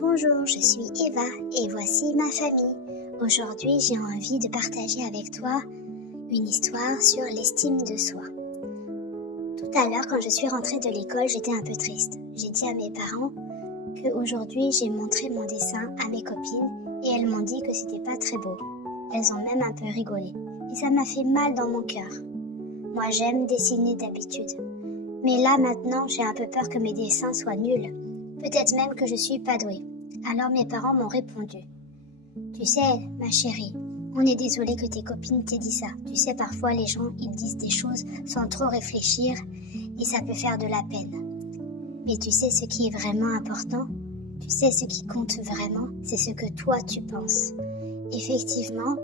Bonjour, je suis Eva et voici ma famille. Aujourd'hui, j'ai envie de partager avec toi une histoire sur l'estime de soi. Tout à l'heure, quand je suis rentrée de l'école, j'étais un peu triste. J'ai dit à mes parents qu'aujourd'hui, j'ai montré mon dessin à mes copines et elles m'ont dit que c'était pas très beau. Elles ont même un peu rigolé et ça m'a fait mal dans mon cœur. Moi, j'aime dessiner d'habitude. Mais là, maintenant, j'ai un peu peur que mes dessins soient nuls. Peut-être même que je suis pas douée. Alors mes parents m'ont répondu. Tu sais, ma chérie, on est désolé que tes copines t'aient dit ça. Tu sais, parfois les gens, ils disent des choses sans trop réfléchir et ça peut faire de la peine. Mais tu sais ce qui est vraiment important? Tu sais ce qui compte vraiment? C'est ce que toi tu penses. Effectivement,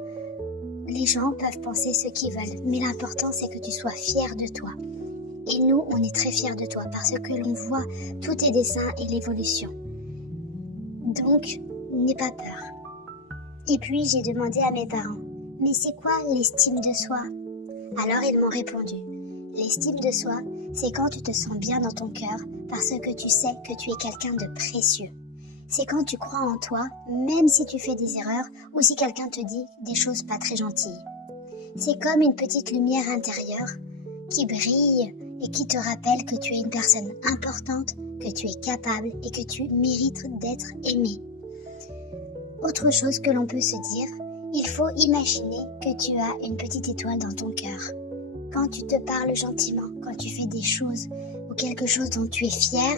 les gens peuvent penser ce qu'ils veulent, mais l'important c'est que tu sois fier de toi. Et nous, on est très fiers de toi parce que l'on voit tous tes dessins et l'évolution. Donc, n'aie pas peur. Et puis, j'ai demandé à mes parents, mais c'est quoi l'estime de soi? Alors, ils m'ont répondu, l'estime de soi, c'est quand tu te sens bien dans ton cœur parce que tu sais que tu es quelqu'un de précieux. C'est quand tu crois en toi, même si tu fais des erreurs ou si quelqu'un te dit des choses pas très gentilles. C'est comme une petite lumière intérieure qui brille et qui te rappelle que tu es une personne importante, que tu es capable et que tu mérites d'être aimé. Autre chose que l'on peut se dire, il faut imaginer que tu as une petite étoile dans ton cœur. Quand tu te parles gentiment, quand tu fais des choses ou quelque chose dont tu es fier,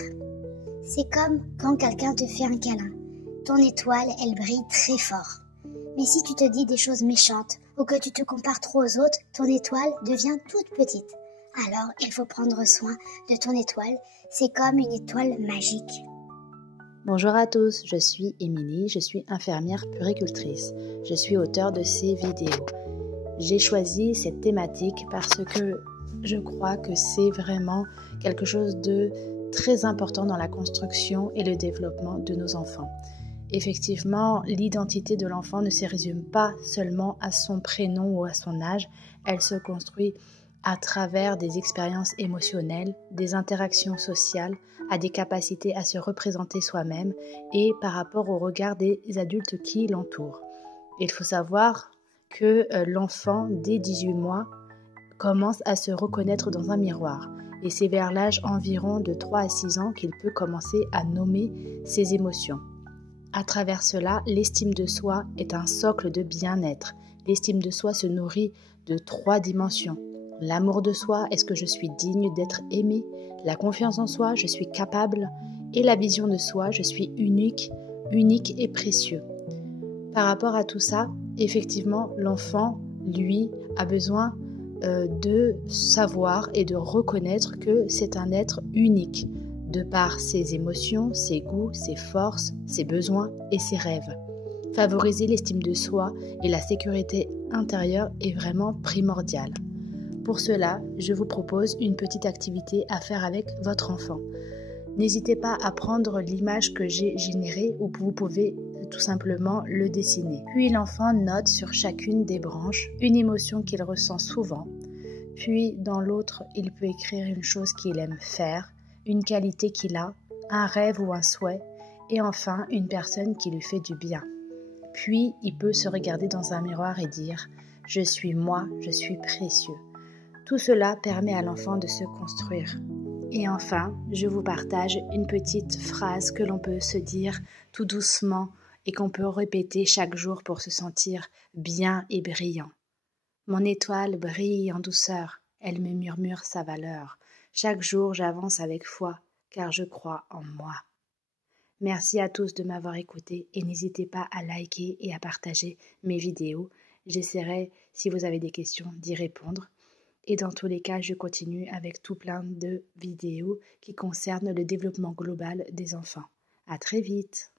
c'est comme quand quelqu'un te fait un câlin. Ton étoile, elle brille très fort. Mais si tu te dis des choses méchantes ou que tu te compares trop aux autres, ton étoile devient toute petite. Alors, il faut prendre soin de ton étoile. C'est comme une étoile magique. Bonjour à tous, je suis Émilie, je suis infirmière puéricultrice. Je suis auteure de ces vidéos. J'ai choisi cette thématique parce que je crois que c'est vraiment quelque chose de très important dans la construction et le développement de nos enfants. Effectivement, l'identité de l'enfant ne se résume pas seulement à son prénom ou à son âge, elle se construit à travers des expériences émotionnelles, des interactions sociales, à des capacités à se représenter soi-même et par rapport au regard des adultes qui l'entourent. Il faut savoir que l'enfant, dès 18 mois, commence à se reconnaître dans un miroir. Et c'est vers l'âge environ de 3 à 6 ans qu'il peut commencer à nommer ses émotions. À travers cela, l'estime de soi est un socle de bien-être. L'estime de soi se nourrit de 3 dimensions. L'amour de soi, est-ce que je suis digne d'être aimé? La confiance en soi, je suis capable. Et la vision de soi, je suis unique et précieux. Par rapport à tout ça, effectivement, l'enfant, lui, a besoin de savoir et de reconnaître que c'est un être unique, de par ses émotions, ses goûts, ses forces, ses besoins et ses rêves. Favoriser l'estime de soi et la sécurité intérieure est vraiment primordial. Pour cela, je vous propose une petite activité à faire avec votre enfant. N'hésitez pas à prendre l'image que j'ai générée ou vous pouvez tout simplement le dessiner. Puis l'enfant note sur chacune des branches une émotion qu'il ressent souvent. Puis dans l'autre, il peut écrire une chose qu'il aime faire, une qualité qu'il a, un rêve ou un souhait, et enfin une personne qui lui fait du bien. Puis il peut se regarder dans un miroir et dire « Je suis moi, je suis précieux ». Tout cela permet à l'enfant de se construire. Et enfin, je vous partage une petite phrase que l'on peut se dire tout doucement et qu'on peut répéter chaque jour pour se sentir bien et brillant. Mon étoile brille en douceur, elle me murmure sa valeur. Chaque jour, j'avance avec foi, car je crois en moi. Merci à tous de m'avoir écouté et n'hésitez pas à liker et à partager mes vidéos. J'essaierai, si vous avez des questions, d'y répondre. Et dans tous les cas, je continue avec tout plein de vidéos qui concernent le développement global des enfants. À très vite!